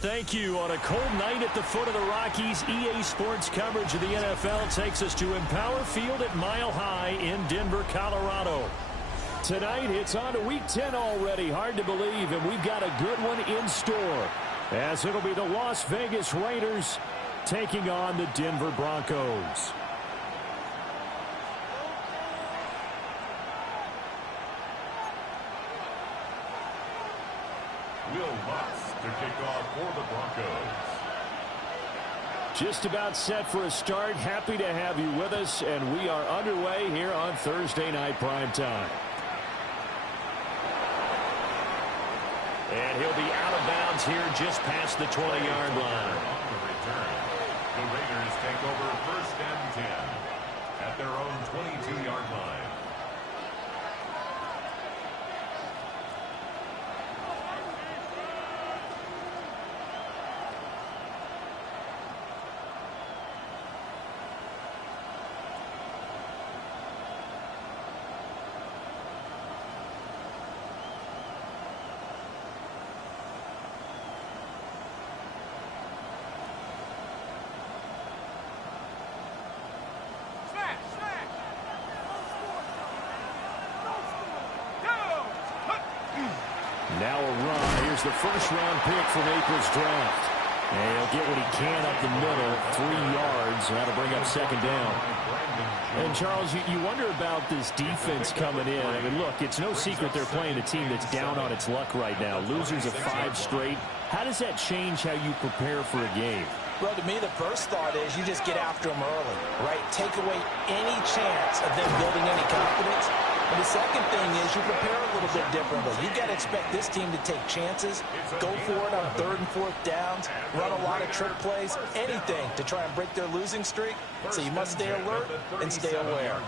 Thank you. On a cold night at the foot of the Rockies, EA Sports coverage of the NFL takes us to Empower Field at Mile High in Denver, Colorado. Tonight, it's on to Week 10 already. Hard to believe, and we've got a good one in store, as it'll be the Las Vegas Raiders taking on the Denver Broncos. Will Lutz to kick off for the Broncos. Just about set for a start. Happy to have you with us, and we are underway here on Thursday Night Primetime. And he'll be out of bounds here just past the 20-yard line. On the return, the Raiders take over 1st and 10 at their own 22-yard line. Now a run. Here's the first-round pick from April's draft. And he'll get what he can up the middle, 3 yards. That'll bring up 2nd down. And, Charles, you wonder about this defense coming in. I mean, look, it's no secret they're playing a team that's down on its luck right now. Losers of 5 straight. How does that change how you prepare for a game? Well, to me, the first thought is you just get after them early, right? Take away any chance of them building any confidence. And the second thing is you prepare a little bit differently. You got to expect this team to take chances, go for it on 3rd and 4th downs, run a lot of trick plays, anything to try and break their losing streak. So you must stay alert and stay aware.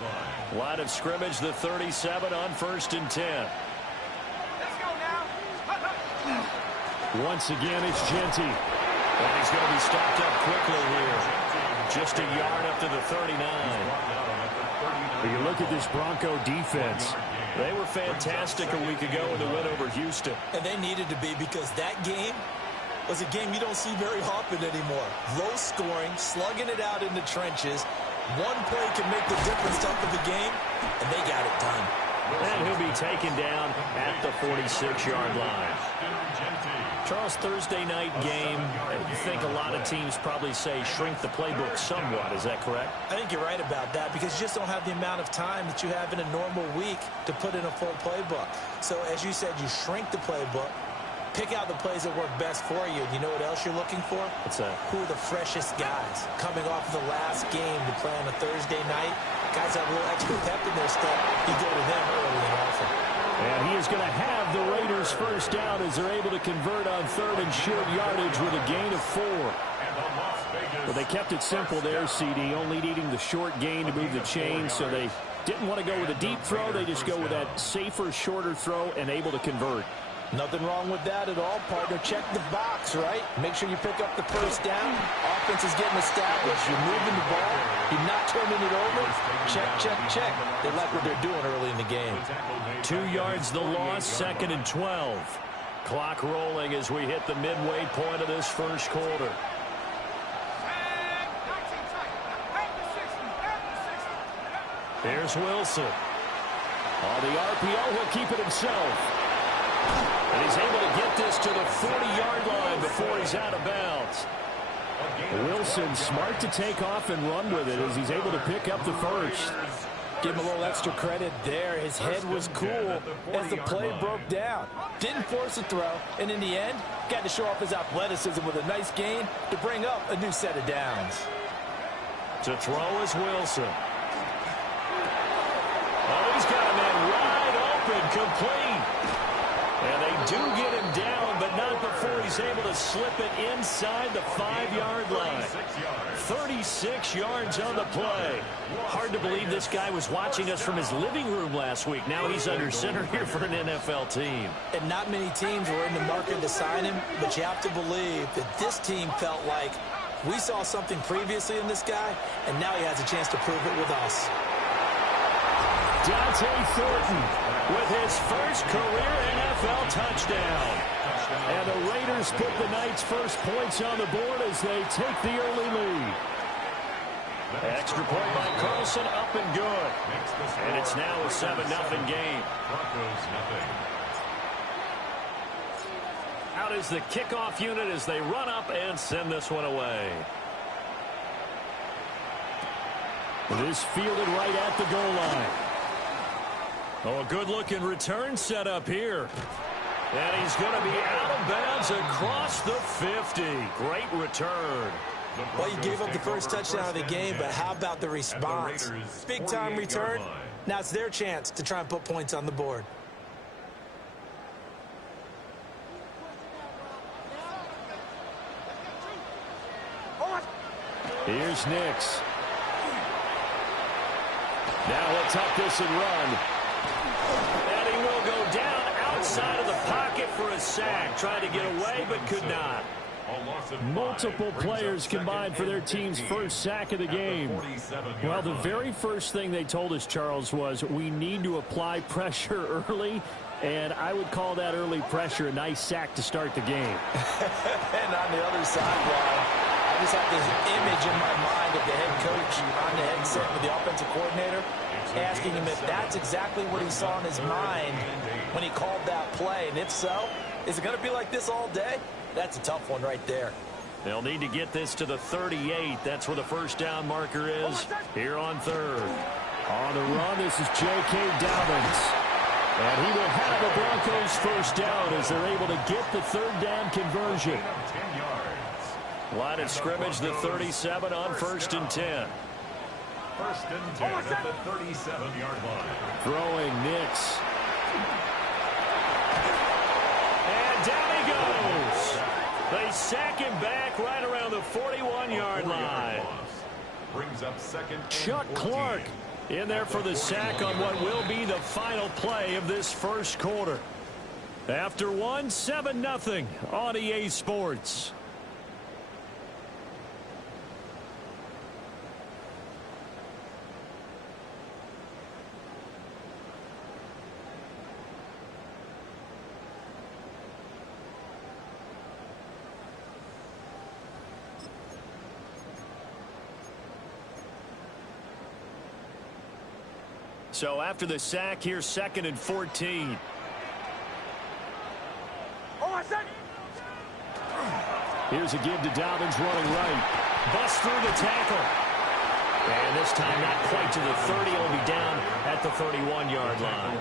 Line of scrimmage, the 37 on 1st and 10. Let's go now. Once again, it's Genty. And he's going to be stopped up quickly here. Just a yard up to the 39. You look at this Bronco defense. They were fantastic a week ago in the win over Houston. And they needed to be, because that game was a game you don't see very often anymore. Low scoring, slugging it out in the trenches. One play can make the difference top of the game, and they got it done. And he'll be taken down at the 46-yard line. Charles, Thursday night game, you think a lot of teams probably say shrink the playbook somewhat. Is that correct? I think you're right about that, because you just don't have the amount of time that you have in a normal week to put in a full playbook. So, as you said, you shrink the playbook, pick out the plays that work best for you. And you know what else you're looking for? What's that? Who are the freshest guys coming off of the last game to play on a Thursday night? Guys have a little extra pep in their step. You go to them early and often. And he is going to have the Raiders first down as they're able to convert on 3rd and short yardage with a gain of 4. Well, they kept it simple there, CD, only needing the short gain to move the chain, so they didn't want to go with a deep throw. They just go with that safer, shorter throw and able to convert. Nothing wrong with that at all, partner. Check the box, right? Make sure you pick up the first down. Offense is getting established. You're moving the ball. You're not turning it over. Check, check, check. They like what they're doing early in the game. 2 yards the loss, 2nd and 12. Clock rolling as we hit the midway point of this first quarter. Here's Wilson. On the RPO, he'll keep it himself. And he's able to get this to the 40-yard line before he's out of bounds. Wilson smart to take off and run with it as he's able to pick up the first. Give him a little extra credit there. His head was cool as the play broke down. Didn't force a throw, and in the end, got to show off his athleticism with a nice gain to bring up a new set of downs. To throw is Wilson. Oh, he's got a man wide open, complete. And they do get him down, but not before he's able to slip it inside the 5-yard line. 36 yards on the play. Hard to believe this guy was watching us from his living room last week. Now he's under center here for an NFL team. And not many teams were in the market to sign him, but you have to believe that this team felt like we saw something previously in this guy, and now he has a chance to prove it with us. Dante Thornton with his first career NFL touchdown. And the Raiders put the Knights' first points on the board as they take the early lead. Extra point by Carlson, up and good. And it's now a 7-0 game. Broncos nothing. Out is the kickoff unit as they run up and send this one away. This fielded right at the goal line. Oh, a good-looking return set up here. And he's going to be out of bounds across the 50. Great return. Well, you gave up the first touchdown of the game, but how about the response? Big-time return. Now it's their chance to try and put points on the board. Here's Nix. Now he'll tuck this and run. And he will go down outside of the pocket for a sack. Tried to get away, but could not. Multiple players combined for their team's first sack of the game. Well, the very first thing they told us, Charles, was we need to apply pressure early, and I would call that early pressure a nice sack to start the game. And on the other side, Ron, I just have this image in my mind of the head coach on the headset with the offensive coordinator asking him if that's exactly what he saw in his mind when he called that play. And if so, is it going to be like this all day? That's a tough one right there. They'll need to get this to the 38. That's where the first down marker is here on third. On the run, this is J.K. Dobbins. And he will have the Broncos first down as they're able to get the third down conversion. 10 yards. Line of scrimmage, the 37 on 1st and 10. 1st and 10 at the 37-yard line. Throwing Nix. And down he goes. They sack him back right around the 41-yard line. Brings up second and Chuck 14. Clark in there for the sack on what will be the final play of this first quarter. After one, 7-0 on EA Sports. So after the sack, here's 2nd and 14. Here's a give to Dobbins running right. Bust through the tackle. And this time not quite to the 30. He'll be down at the 31-yard line.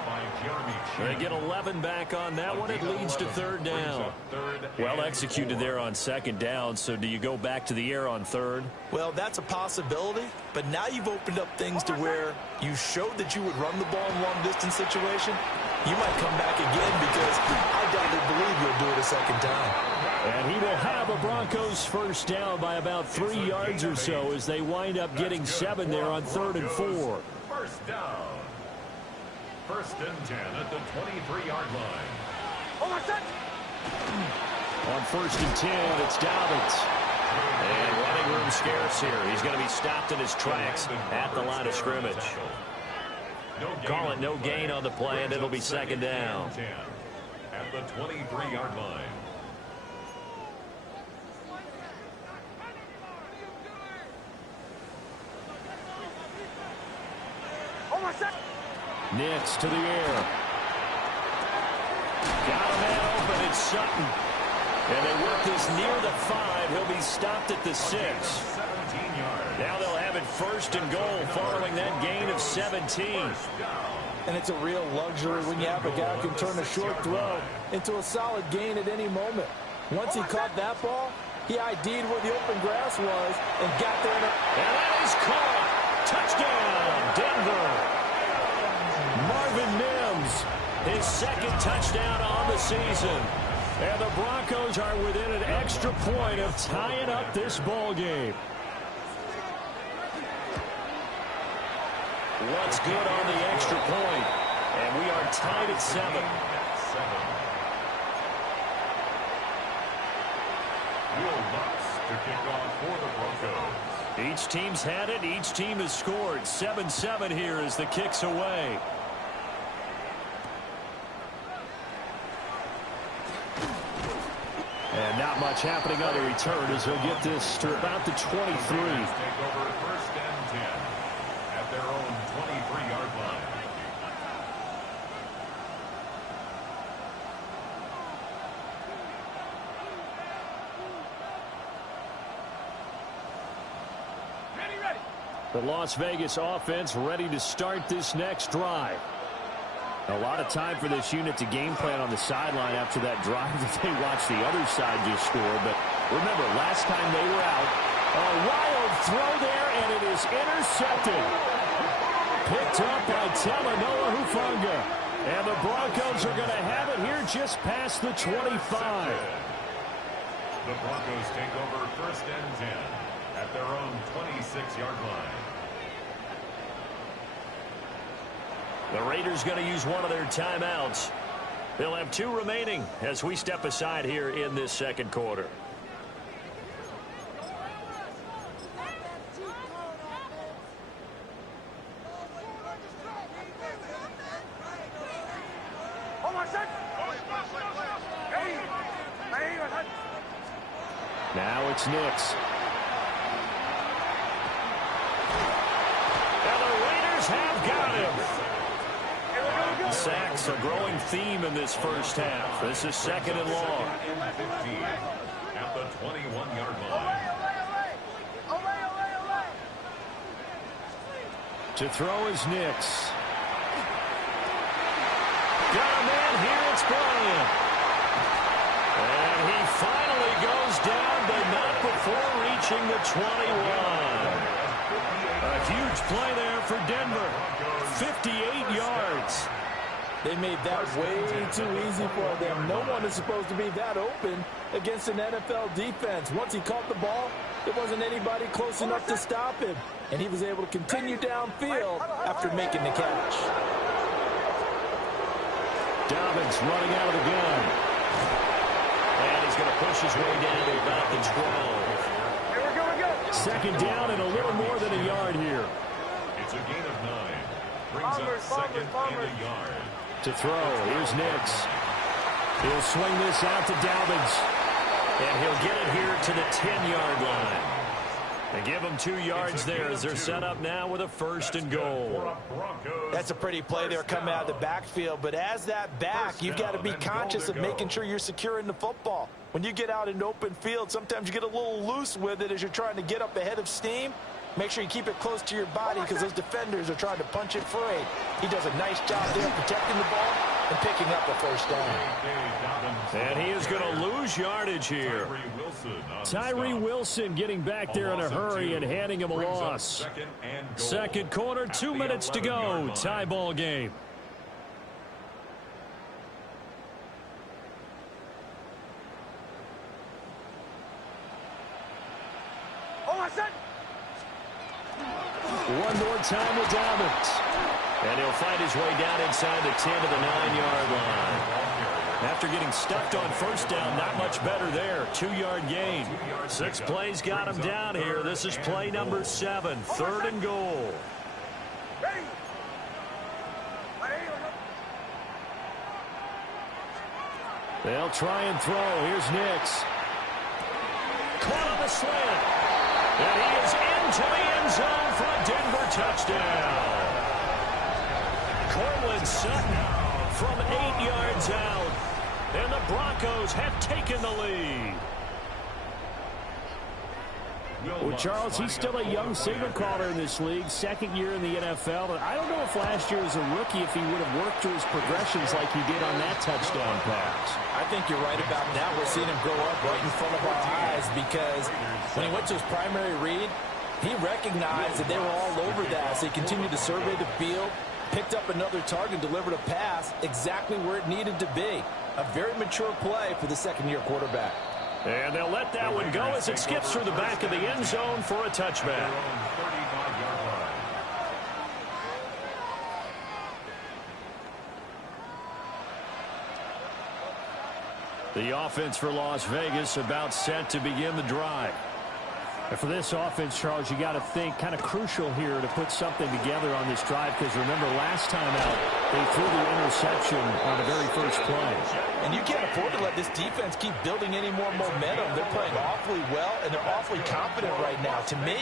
They get 11 back on that one. It leads to third down. Well executed there on 2nd down. So do you go back to the air on 3rd? Well, that's a possibility, but now you've opened up things to where you showed that you would run the ball in long-distance situation. You might come back again because I doubly believe you'll do it a second time. And he will have a Broncos first down by about 3 yards or so as they wind up getting 7 there on 3rd and 4. First down. 1st and 10 at the 23-yard line. On 1st and 10, it's Dobbins. And running room scarce here. He's going to be stopped in his tracks at the line of scrimmage. Call it no gain on the play, and it'll be 2nd down. At the 23-yard line. Nix to the air. Got a man open. It's Sutton. And they work this near the 5. He'll be stopped at the 6. 17 yards. Now they'll have it 1st and goal following that gain of 17. And it's a real luxury when you have a guy who can turn a short throw into a solid gain at any moment. Once he caught that ball, he ID'd where the open grass was and got there. And that is caught. Touchdown, Denver. Marvin Mims, his 2nd touchdown on the season. And the Broncos are within an extra point of tying up this ball game. What's good on the extra point? And we are tied at 7. Will Lutz to kick off for the Broncos. Each team's had it. Each team has scored. 7-7 here as the kick's away. much happening on the return as he'll get this to about the 23. Take over first and 10 at their own 23-yard line. The Las Vegas offense ready to start this next drive. A lot of time for this unit to game plan on the sideline after that drive that they watched the other side just score. But remember, last time they were out, a wild throw there, and it is intercepted. Picked up by Talanoa Hufanga. And the Broncos are going to have it here just past the 25. The Broncos take over first and 10 at their own 26-yard line. The Raiders going to use one of their timeouts. They'll have 2 remaining as we step aside here in this second quarter. Now it's Nix. And the Raiders have got him. Sacks, a growing theme in this first half. This is second and long. And 15 at the 21-yard line. To throw is Nix. Got a man here, it's Bryant. And he finally goes down, but not before reaching the 21. A huge play there for Denver. 58 yards. They made that way too easy for them. No one is supposed to be that open against an NFL defense. Once he caught the ball, there wasn't anybody close enough to stop him. And he was able to continue downfield after making the catch. Dobbins running out of the gun. And he's going to push his way down to about the 12. Second down and a little more than a yard here. It's a gain of 9. Brings up second and a yard. To throw, here's Nix. He'll swing this out to Dobbins. And he'll get it here to the 10-yard line. They give them 2 yards there as they're set up now with a first and goal. That's a pretty play there coming out of the backfield. But as that back, you've got to be conscious of making sure you're securing the football. When you get out in open field, sometimes you get a little loose with it as you're trying to get up ahead of steam. Make sure you keep it close to your body because those defenders are trying to punch it free. He does a nice job there protecting the ball and picking up a first down. And he is going to lose yardage here. Tyree Wilson getting back there in a hurry and handing him a loss. Second quarter, 2 minutes to go. Tie ball game. One more time with Dobbins. And he'll find his way down inside the 10 to the 9-yard line. After getting stuffed on first down, not much better there. 2-yard gain. 6 plays got him down here. This is play number 7. Third and goal. They'll try and throw. Here's Nix. Caught on the slant. And he is into the end zone for a Denver touchdown. Cortland Sutton from 8 yards out. And the Broncos have taken the lead. Well, Charles, he's still a young signal caller in this league, second year in the NFL. I don't know if last year as a rookie if he would have worked through his progressions like he did on that touchdown pass. I think you're right about that. We're seeing him grow up right in front of our eyes because when he went to his primary read, he recognized that they were all over that. So he continued to survey the field, picked up another target, delivered a pass exactly where it needed to be. A very mature play for the second-year quarterback. And they'll let that one go as it skips through the back of the end zone for a touchback. The offense for Las Vegas about set to begin the drive. And for this offense, Charles, you got to think kind of crucial here to put something together on this drive because remember last time out, they threw the interception on the very first play. And you can't afford to let this defense keep building any more momentum. They're playing awfully well, and they're awfully confident right now. To me,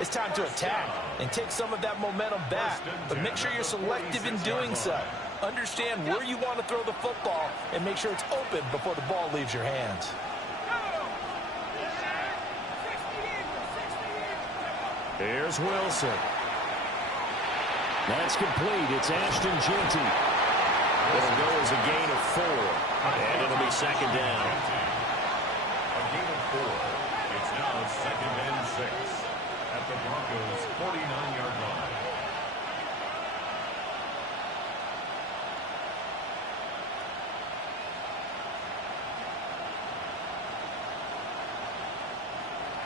it's time to attack and take some of that momentum back. But make sure you're selective in doing so. Understand where you want to throw the football and make sure it's open before the ball leaves your hands. Here's Wilson. That's complete. It's Ashton Jeanty. It'll go as a gain of 4. And it'll be second down. A gain of 4. It's now second and 6 at the Broncos' 49-yard line.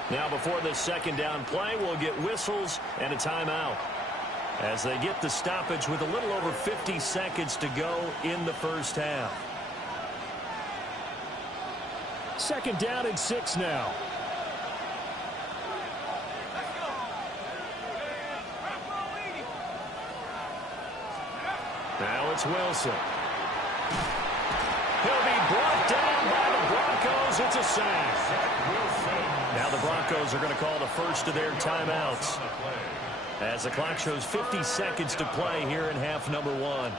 Now before this second down play, we'll get whistles and a timeout as they get the stoppage with a little over 50 seconds to go in the first half. Second down and 6 now. Now it's Wilson. He'll be brought down by the Broncos. It's a sack. Now the Broncos are going to call the first of their timeouts as the clock shows 50 seconds to play here in half number 1.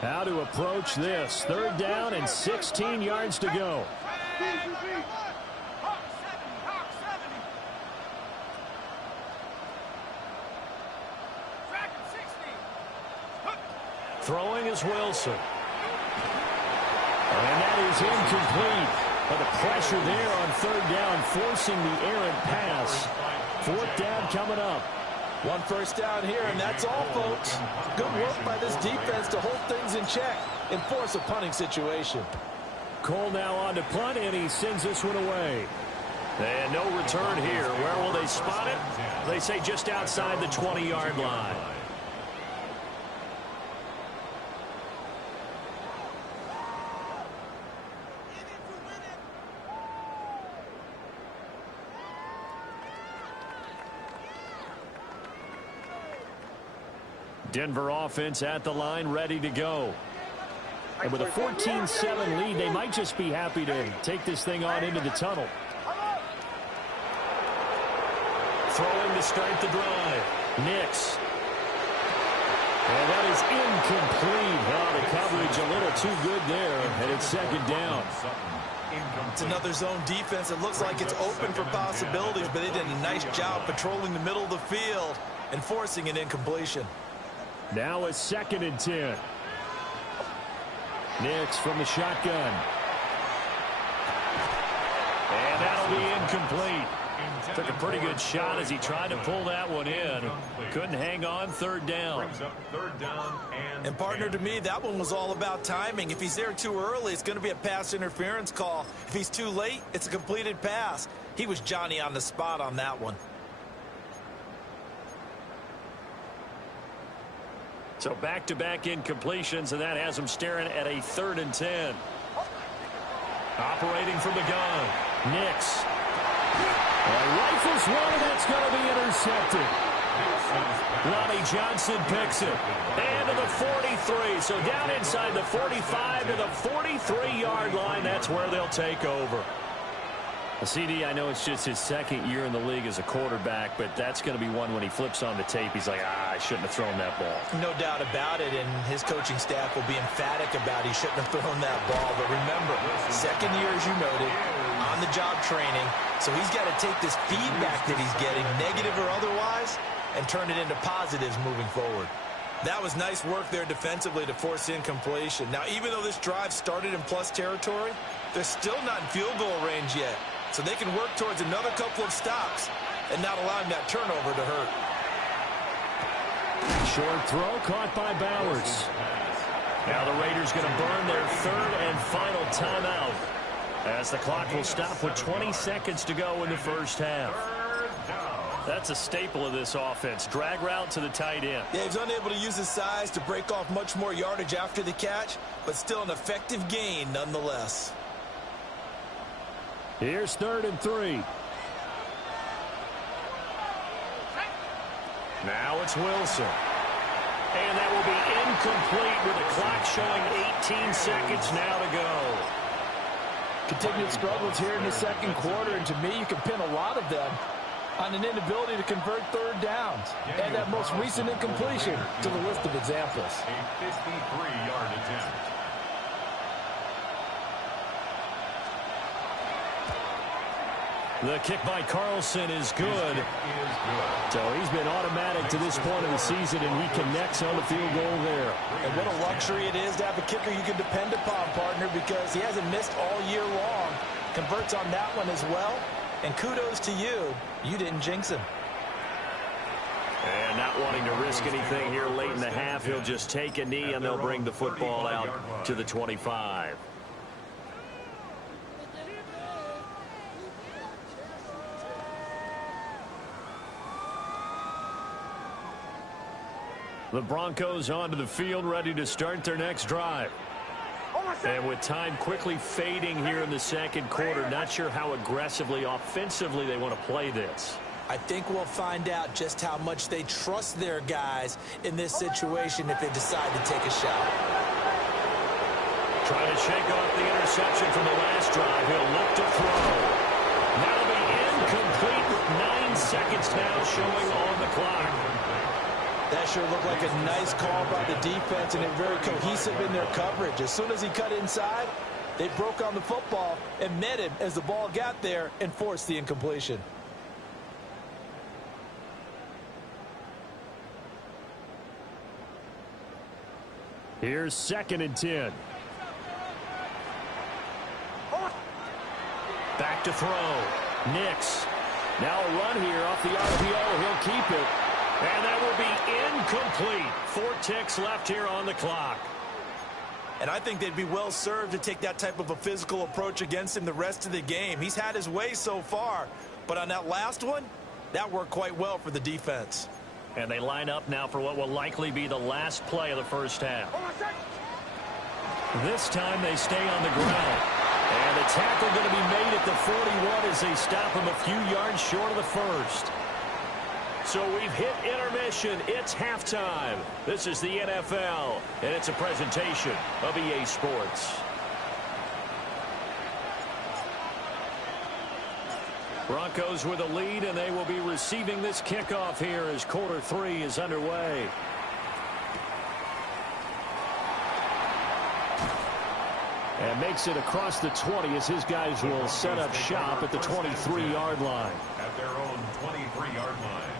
How to approach this. Third down and 16 yards to go. Throwing is Wilson. And that is incomplete. But the pressure there on third down, forcing the errant pass. Fourth down coming up. One first down here, and that's all, folks. Good work by this defense to hold things in check and force a punting situation. Cole now on to punt, and he sends this one away. And no return here. Where will they spot it? They say just outside the 20-yard line. Denver offense at the line, ready to go. And with a 14-7 lead, they might just be happy to take this thing on into the tunnel. Throwing to start the drive. Nix. And that is incomplete. Oh, the coverage a little too good there, and it's second down. It's another zone defense. It looks like it's open for possibilities, but they did a nice job patrolling the middle of the field and forcing an incompletion. Now a second and 10. Nix from the shotgun. And that'll be incomplete. Took a pretty good shot as he tried to pull that one in. Couldn't hang on. Third down. And partner, to me, that one was all about timing. If he's there too early, it's going to be a pass interference call. If he's too late, it's a completed pass. He was Johnny on the spot on that one. So back-to-back incompletions, and that has him staring at a 3rd and 10. Operating from the gun. Nix. Rifles one, and that's going to be intercepted. Lonnie Johnson picks it. And to the 43. So down inside the 45 to the 43-yard line. That's where they'll take over. CD, I know it's just his second year in the league as a quarterback, but that's going to be one when he flips on the tape. He's like, I shouldn't have thrown that ball. No doubt about it, and his coaching staff will be emphatic about he shouldn't have thrown that ball. But remember, second year, as you noted, on-the-job training, so he's got to take this feedback that he's getting, negative or otherwise, and turn it into positives moving forward. That was nice work there defensively to force incompletion. Now, even though this drive started in plus territory, they're still not in field goal range yet. So they can work towards another couple of stops and not allowing that turnover to hurt. Short throw caught by Bowers. Now the Raiders going to burn their 3rd and final timeout as the clock will stop with 20 seconds to go in the first half. That's a staple of this offense. Drag route to the tight end. Yeah, he's unable to use his size to break off much more yardage after the catch, but still an effective gain nonetheless. Here's 3rd and 3. Now it's Wilson. And that will be incomplete with the clock showing 18 seconds now to go. Continued struggles here in the second quarter, and to me, you can pin a lot of them on an inability to convert third downs. And that most recent incompletion to the list of examples. A 53-yard attempt. The kick by Carlson is good. So he's been automatic to this point of the season, and he connects on the field goal there. And what a luxury it is to have a kicker you can depend upon, partner, because he hasn't missed all year long. Converts on that one as well. And kudos to you. You didn't jinx him. And not wanting to risk anything here late in the half, he'll just take a knee, and they'll bring the football out to the 25. The Broncos onto the field, ready to start their next drive. And with time quickly fading here in the second quarter, not sure how aggressively, offensively they want to play this. I think we'll find out just how much they trust their guys in this situation if they decide to take a shot. Trying to shake off the interception from the last drive. He'll look to throw. That'll be incomplete with 9 seconds now showing on the clock. That sure looked like a nice call by the defense, and they're very cohesive in their coverage. As soon as he cut inside, they broke on the football and met him as the ball got there and forced the incompletion. Here's 2nd and 10. Back to throw. Nix. Now a run here off the RPO. He'll keep it. And that will be incomplete. 4 ticks left here on the clock. And I think they'd be well served to take that type of a physical approach against him the rest of the game. He's had his way so far, but on that last one, that worked quite well for the defense. And they line up now for what will likely be the last play of the first half. This time they stay on the ground. And the tackle going to be made at the 41 as they stop him a few yards short of the first. So we've hit intermission. It's halftime. This is the NFL, and it's a presentation of EA Sports. Broncos with a lead, and they will be receiving this kickoff here as quarter 3 is underway. And makes it across the 20 as his guys will set up shop at the 23-yard line. At their own 23-yard line.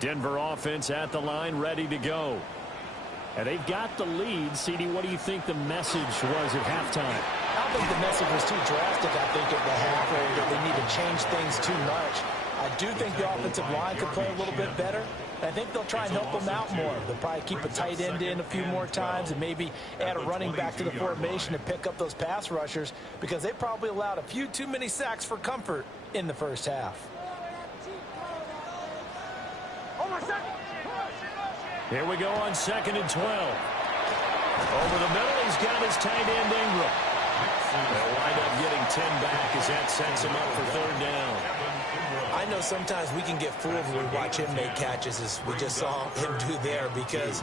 Denver offense at the line, ready to go. And they've got the lead. CD, what do you think the message was at halftime? I don't think the message was too drastic, I think, at the half, or that they need to change things too much. I do think the offensive line could play a little bit better. I think they'll try and help them out more. They'll probably keep a tight end in a few more times and maybe add a running back to the formation and pick up those pass rushers, because they probably allowed a few too many sacks for comfort in the first half. Here we go on 2nd and 12. Over the middle, he's got his tight end Ingram. They'll wind up getting 10 back as that sets him up for 3rd down. I know sometimes we can get fooled when we watch him make catches, as we just saw him do there, because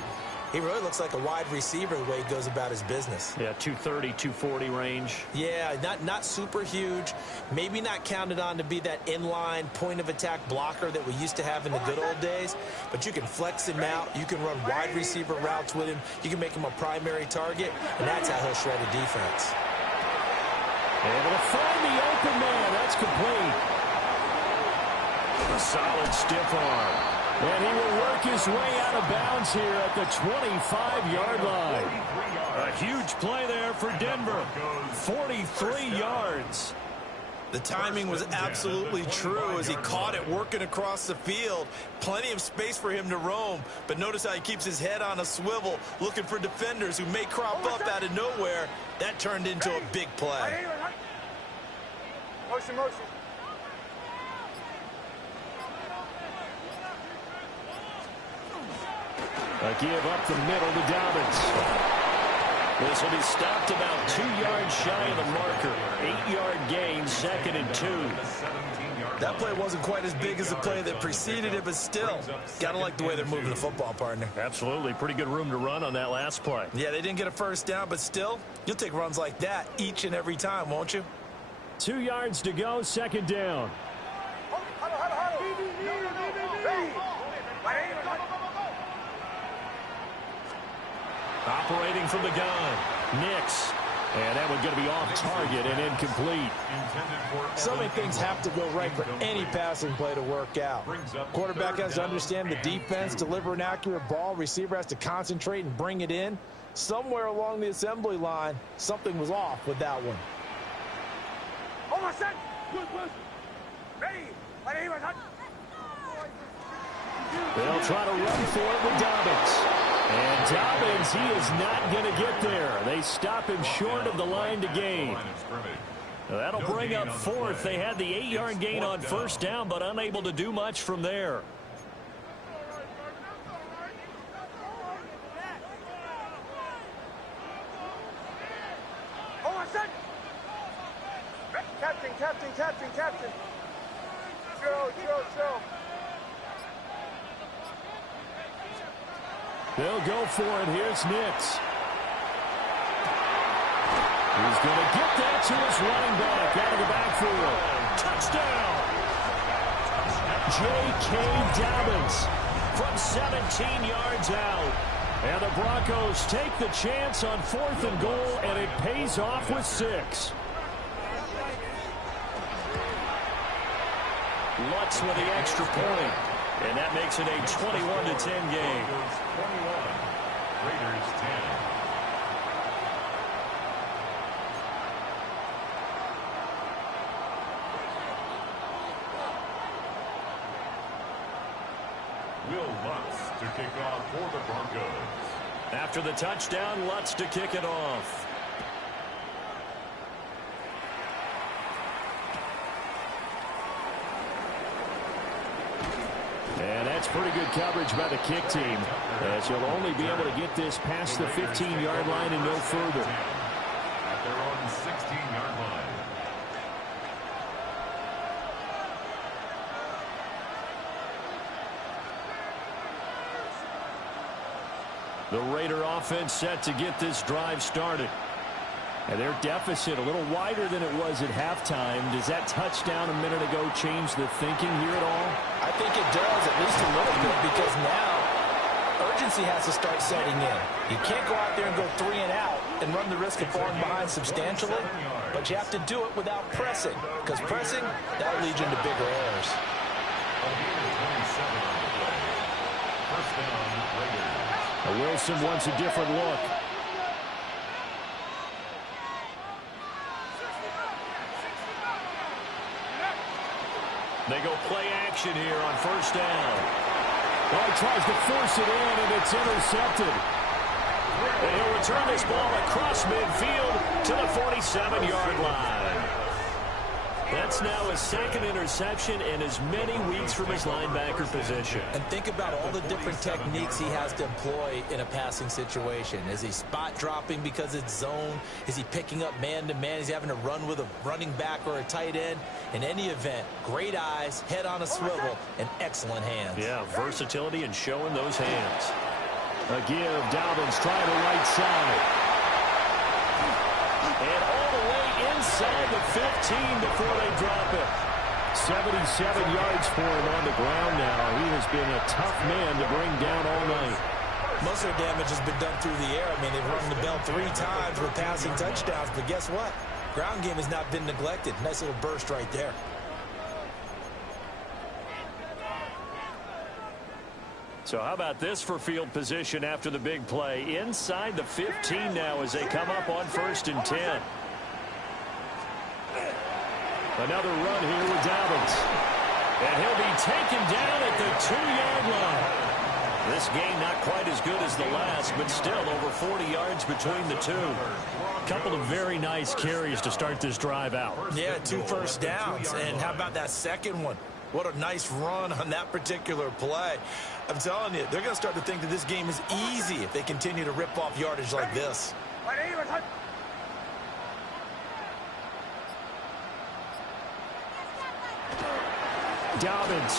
he really looks like a wide receiver the way he goes about his business. Yeah, 230, 240 range. Yeah, not super huge. Maybe not counted on to be that inline point-of-attack blocker that we used to have in the good old days. But you can flex him out. You can run wide receiver routes with him. You can make him a primary target, and that's how he'll shred a defense. Able to find the open man. That's complete. A solid stiff arm. And he will work his way out of bounds here at the 25-yard line. A huge play there for Denver. 43 yards. The timing was absolutely true as he caught it working across the field. Plenty of space for him to roam. But notice how he keeps his head on a swivel, looking for defenders who may crop up out of nowhere. That turned into a big play. Motion. A give up the middle to Dobbins. This will be stopped about 2 yards shy of the marker. 8-yard gain, 2nd and 2. That play wasn't quite as big as the play that preceded it, but still, got to like the way they're moving the football, partner. Absolutely. Pretty good room to run on that last play. Yeah, they didn't get a first down, but still, you'll take runs like that each and every time, won't you? 2 yards to go, 2nd down. Operating from the gun, Nix. And that one's going to be off target and incomplete. So many things have to go right for any passing play to work out. Quarterback has to understand the defense, deliver an accurate ball. Receiver has to concentrate and bring it in. Somewhere along the assembly line, something was off with that one. They'll try to run for it with Dobbins. And Dobbins, he is not going to get there. They stop him short of the line to gain. That'll bring up 4th. They had the 8-yard gain on first down, but unable to do much from there. Captain. Show. They'll go for it. Here's Nix. He's going to get that to his running back out of the backfield. Touchdown! J.K. Dobbins from 17 yards out. And the Broncos take the chance on 4th and goal, and it pays off with 6. Lutz with the extra point. And that makes it a 21-10 game. Raiders 10. Will Lutz to kick off for the Broncos. After the touchdown, Lutz to kick it off. And that's pretty good coverage by the kick team, as he'll only be able to get this past the 15-yard line and no further. At their own 16-yard line. The Raider offense set to get this drive started. And their deficit a little wider than it was at halftime. Does that touchdown a minute ago change the thinking here at all? I think it does, at least a little bit, because now urgency has to start setting in. You can't go out there and go 3 and out and run the risk of falling behind substantially, but you have to do it without pressing, because pressing, that will lead you into bigger errors. First down, Raiders. Wilson wants a different look. They go play action here on first down. Oh, he tries to force it in, and it's intercepted. And he'll return this ball across midfield to the 47-yard line. That's now his 2nd interception in as many weeks from his linebacker position. And think about all the different techniques he has to employ in a passing situation. Is he spot dropping because it's zone? Is he picking up man-to-man? Is he having to run with a running back or a tight end? In any event, great eyes, head on a swivel, and excellent hands. Yeah, versatility and showing those hands. A give, Dobbins trying the right side. And all the way inside the 15 before they drop it. 77 yards for him on the ground now. He has been a tough man to bring down all night. Most of their damage has been done through the air. I mean, they've rung the bell 3 times with passing touchdowns, but guess what? Ground game has not been neglected. Nice little burst right there. So how about this for field position after the big play? Inside the 15 now as they come up on 1st and 10. Another run here with Dobbins. And he'll be taken down at the 2-yard line. This game not quite as good as the last, but still over 40 yards between the two. A couple of very nice carries to start this drive out. Yeah, 2 first downs. And how about that second one? What a nice run on that particular play. I'm telling you, they're going to start to think that this game is easy if they continue to rip off yardage like this. Dobbins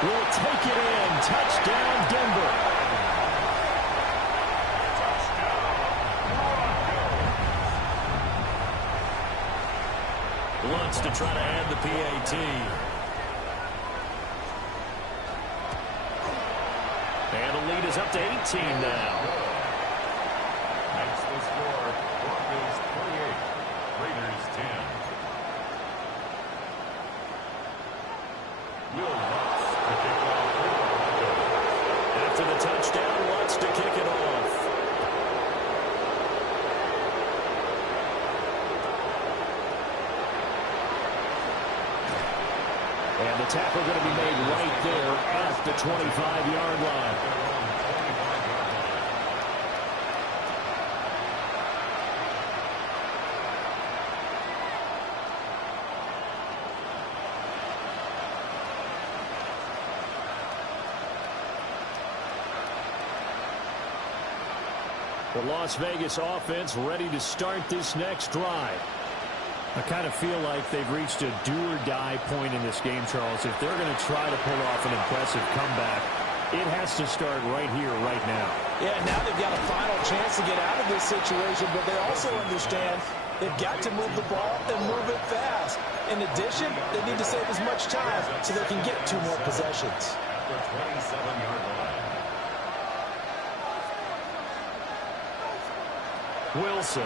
will take it in. Touchdown, Denver. Wants to try to add the PAT. And the lead is up to 18 now. That's the score. Broncos 28, Raiders 10. Will Lutz to kick off for the Broncos. After the touchdown, Lutz to kick it off. And the tackle going to be made right there at the 25-yard line. The Las Vegas offense ready to start this next drive. I kind of feel like they've reached a do-or-die point in this game, Charles. If they're going to try to pull off an impressive comeback, it has to start right here, right now. Yeah, now they've got a final chance to get out of this situation, but they also understand they've got to move the ball and move it fast. In addition, they need to save as much time so they can get 2 more possessions. At the 27-yard line. Wilson.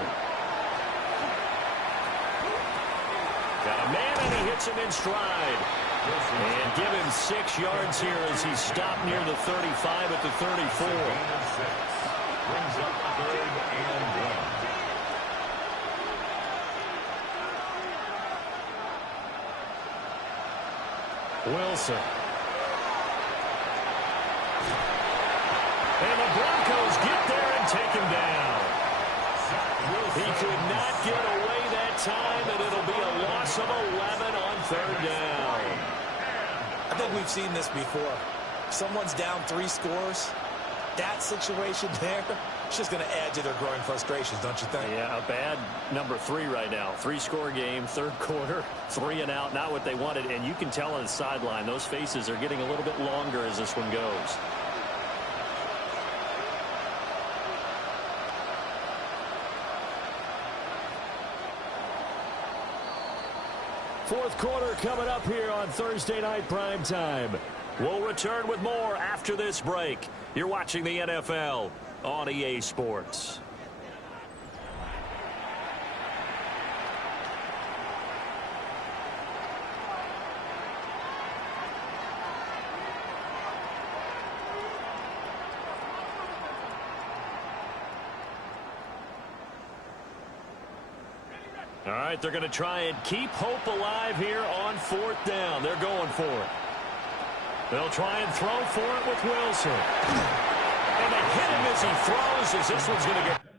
Got a man, and he hits him in stride. And give him 6 yards here as he stopped near the 35 at the 34. Brings up 3rd and 1. Wilson. And the Broncos get there and take him down. He could not get away that time, and it'll be a loss of 11 on 3rd down. I think we've seen this before. Someone's down 3 scores. That situation there, it's just going to add to their growing frustrations, don't you think? Yeah, a bad number 3 right now. 3-score game, 3rd quarter, 3 and out, not what they wanted. And you can tell on the sideline, those faces are getting a little bit longer as this one goes. Fourth quarter coming up here on Thursday Night Prime Time. We'll return with more after this break. You're watching the NFL on EA Sports. All right, they're going to try and keep hope alive here on 4th down. They're going for it. They'll try and throw for it with Wilson. And they hit him as he throws, as this one's going to get...